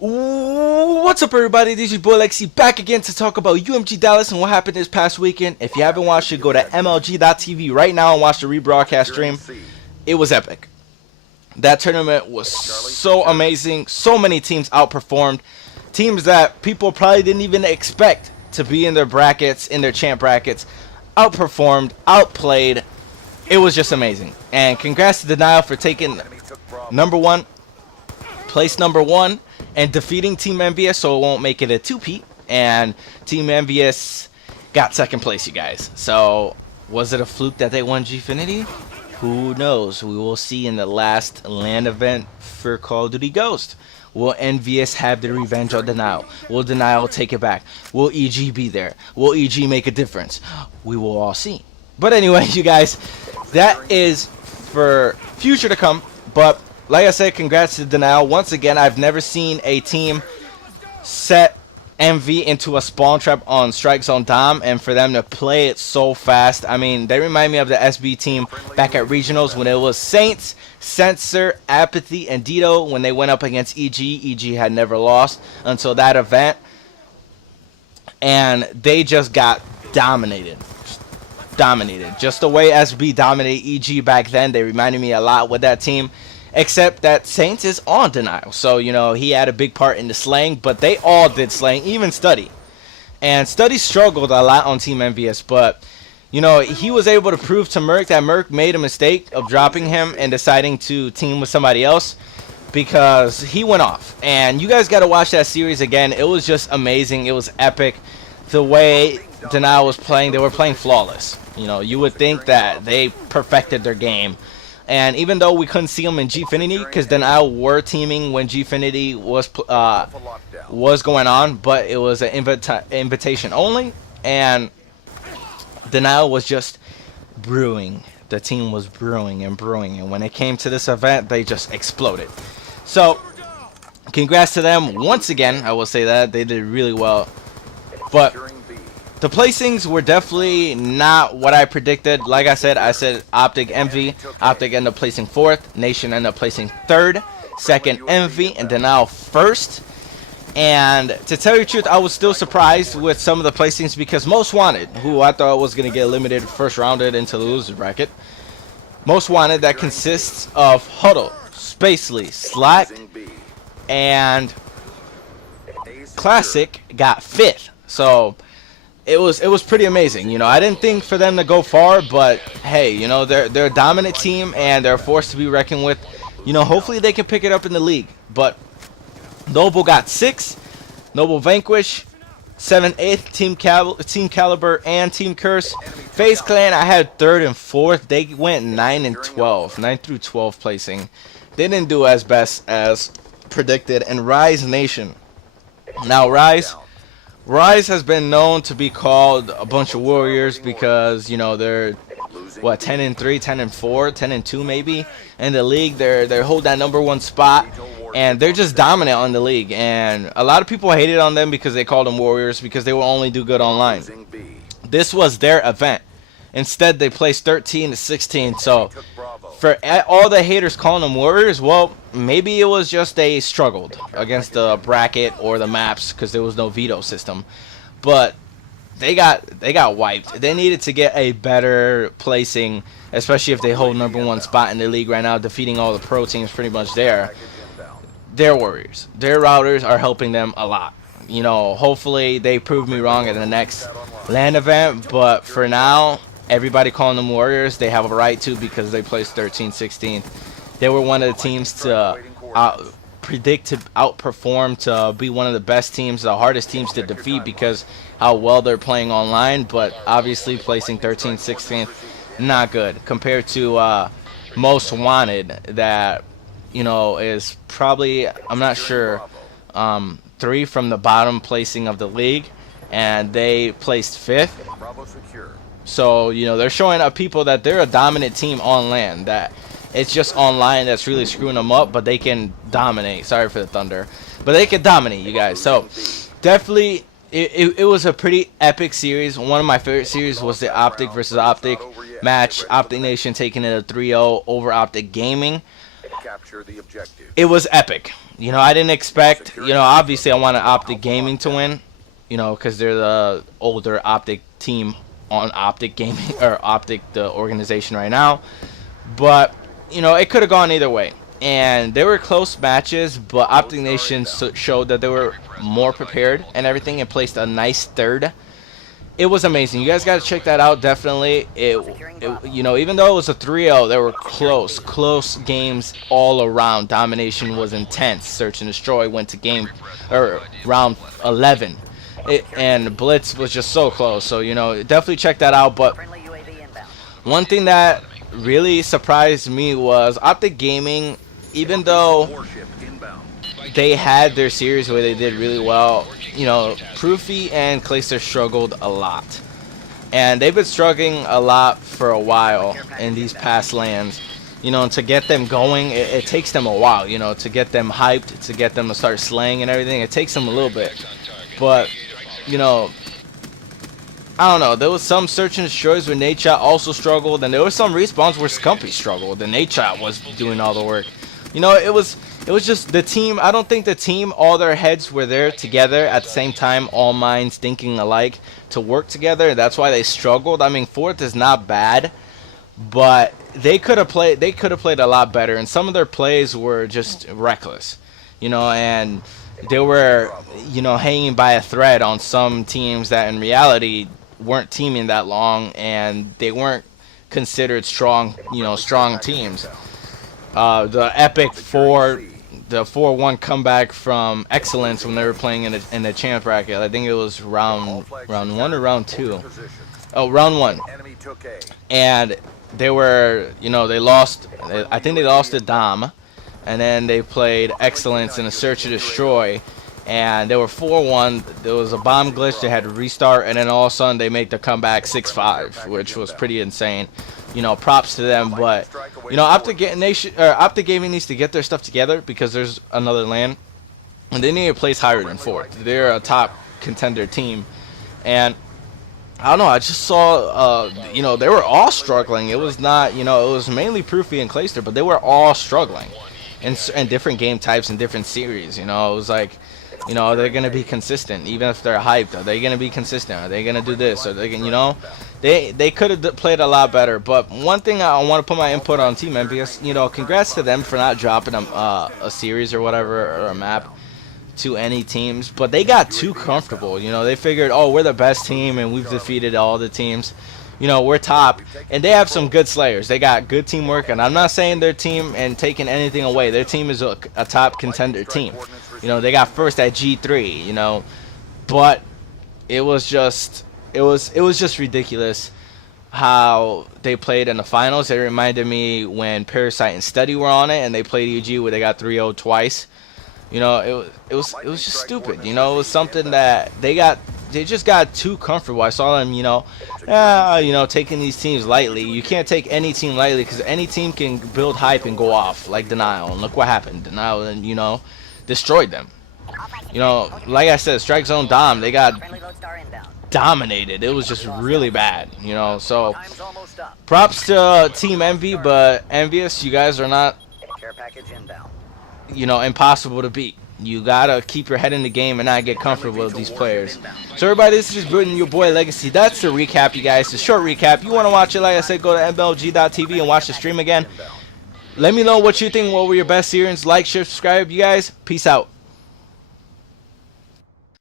What's up, everybody? This is your boy Lexi back again to talk about UMG Dallas and what happened this past weekend. If you haven't watched it, go to MLG.TV right now and watch the rebroadcast stream. It was epic. That tournament was so amazing. So many teams outperformed. Teams that people probably didn't even expect to be in their brackets, in their champ brackets, outperformed, outplayed. It was just amazing. And congrats to Denial for taking place number one and defeating Team Envious, so it won't make it a two-peat. And Team Envious got second place, you guys. So was it a fluke that they won Gfinity? Who knows? We will see in the last LAN event for Call of Duty Ghost. Will Envious have the revenge on Denial? Will Denial take it back? Will EG be there? Will EG make a difference? We will all see. But anyway, you guys, that is for future to come. But like I said, congrats to Denial. Once again, I've never seen a team set MV into a spawn trap on Strike Zone Dom, and for them to play it so fast. I mean, they remind me of the SB team back at Regionals when it was Saints, Sensor, Apathy, and Dito when they went up against EG. EG had never lost until that event, and they just got dominated. Just the way SB dominated EG back then, they reminded me a lot with that team. Except that Saints is on Denial. So, you know, he had a big part in the slaying. But they all did slaying, even Study. And Study struggled a lot on Team Envious. But, you know, he was able to prove to Merc that Merc made a mistake of dropping him and deciding to team with somebody else. Because he went off. And you guys got to watch that series again. It was just amazing. It was epic. The way Denial was playing, they were playing flawless. You know, you would think that they perfected their game. And even though we couldn't see them in Gfinity, because Denial were teaming when Gfinity was going on, but it was an invitation only, and Denial was just brewing. The team was brewing, and when it came to this event, they just exploded. So, congrats to them once again. I will say that they did really well, but the placings were definitely not what I predicted. Like I said Optic MV. Optic ended up placing 4th. Nation ended up placing 3rd. 2nd MV. And Denial 1st. And to tell you the truth, I was still surprised with some of the placings because Most Wanted, who I thought was going to get eliminated first rounded into the loser bracket. Most Wanted, that consists of Huddle, Spacely, Slack, and Classic, got 5th. So it was pretty amazing. You know, I didn't think for them to go far, but hey, you know, they're a dominant team and they're a force to be reckoned with. You know, hopefully they can pick it up in the league. But Noble got 6, Noble Vanquish, 7th, 8th, Team Caliber, and Team Curse. FaZe Clan, I had 3rd and 4th. They went 9 and 12, 9 through 12 placing. They didn't do as best as predicted. And Rise Nation. Now Rise has been known to be called a bunch of warriors because, you know, they're what, 10 and 3, 10 and 4, 10 and 2 maybe in the league. They hold that #1 spot and they're just dominant on the league. And a lot of people hated on them because they called them warriors because they will only do good online. This was their event. Instead, they placed 13 to 16. So for all the haters calling them warriors, well, maybe it was just they struggled against the bracket or the maps because there was no veto system. But they got wiped. They needed to get a better placing, especially if they hold #1 spot in the league right now, defeating all the pro teams pretty much there. They're warriors. Their routers are helping them a lot. You know, hopefully they prove me wrong at the next LAN event, but for now, everybody calling them warriors, they have a right to because they placed 13, 16. They were one of the teams to predict to outperform, to be one of the best teams, the hardest teams to defeat because how well they're playing online. But obviously placing 13, 16, not good compared to Most Wanted that, you know, is probably, I'm not sure, 3 from the bottom placing of the league, and they placed 5th. So, you know, they're showing up people that they're a dominant team on LAN, that it's just online that's really screwing them up, but they can dominate. Sorry for the thunder. But they can dominate, you guys. So, definitely, it was a pretty epic series. One of my favorite series was the Optic versus Optic match. Optic Nation taking it a 3-0 over Optic Gaming. it was epic. You know, I didn't expect, you know, obviously I wanted Optic Gaming to win, you know, because they're the older Optic team on Optic Gaming, or Optic, the organization right now. But, you know, it could have gone either way. And they were close matches, but Optic Nation showed that they were more prepared and everything, and placed a nice third. It was amazing. You guys got to check that out, definitely. You know, even though it was a 3-0, there were close games all around. Domination was intense. Search and Destroy went to round 11. And Blitz was just so close. So, you know, definitely check that out. But one thing that really surprised me was Optic Gaming, even though they had their series where they did really well, you know, Proofy and Clayster struggled a lot. And they've been struggling a lot for a while in these past lands. You know, and to get them going, it takes them a while, you know, to get them hyped, to get them to start slaying and everything. It takes them a little bit. But, you know, I don't know. There was some search and destroys where Nadeshot also struggled, and there were some respawns where Scumpy struggled, and Nadeshot was doing all the work. You know, it was just the team. I don't think the team, all their heads were there together at the same time, all minds thinking alike to work together. That's why they struggled. I mean, fourth is not bad, but they could have played a lot better, and some of their plays were just reckless. You know, and they were, you know, hanging by a thread on some teams that in reality weren't teaming that long, and they weren't considered strong, you know, strong teams. The epic 4-1 comeback from Excellence when they were playing in the champ bracket. I think it was round 1 or round 2. Oh, round 1. And they were, you know, they lost. I think they lost to Dom, and then they played Excellence in a Search and Destroy. And they were 4-1. There was a bomb glitch. They had to restart, and then all of a sudden they make the comeback 6-5, which was pretty insane. You know, props to them. But you know, Optic Gaming needs to get their stuff together, because there's another LAN, and they need to place higher than fourth. They're a top contender team, and I don't know. I just saw, you know, they were all struggling. It was not, you know, it was mainly Proofy and Clayster, but they were all struggling in different game types and different series. You know, it was like, you know, they're going to be consistent, even if they're hyped. Are they going to be consistent? Are they going to do this? Are they going, you know, they could have played a lot better. But one thing I want to put my input on Team MVS, you know, congrats to them for not dropping a series or whatever, or a map to any teams. But they got too comfortable. You know, they figured, oh, we're the best team and we've defeated all the teams. You know, we're top, and they have some good slayers. They got good teamwork, and I'm not saying their team and taking anything away. Their team is a top contender team. You know, they got first at G3, you know, but it was just ridiculous how they played in the finals. It reminded me when Parasite and Steady were on it, and they played EG where they got 3-0 twice. You know, it was just stupid. You know, it was something that they just got too comfortable. I saw them, you know, taking these teams lightly. You can't take any team lightly, because any team can build hype and go off like Denial. And look what happened. Denial, and you know, destroyed them. You know, like I said, Strike Zone Dom, they got dominated. It was just really bad. You know, so props to Team Envy, but Envious, you guys are not, you know, impossible to beat. You gotta keep your head in the game and not get comfortable with these players. So everybody, this is just building your boy Legacy. That's the recap, you guys. The short recap. You want to watch it, like I said, go to mlg.tv and watch the stream again. Let me know what you think. What were your best series? Like, share, subscribe. You guys, peace out.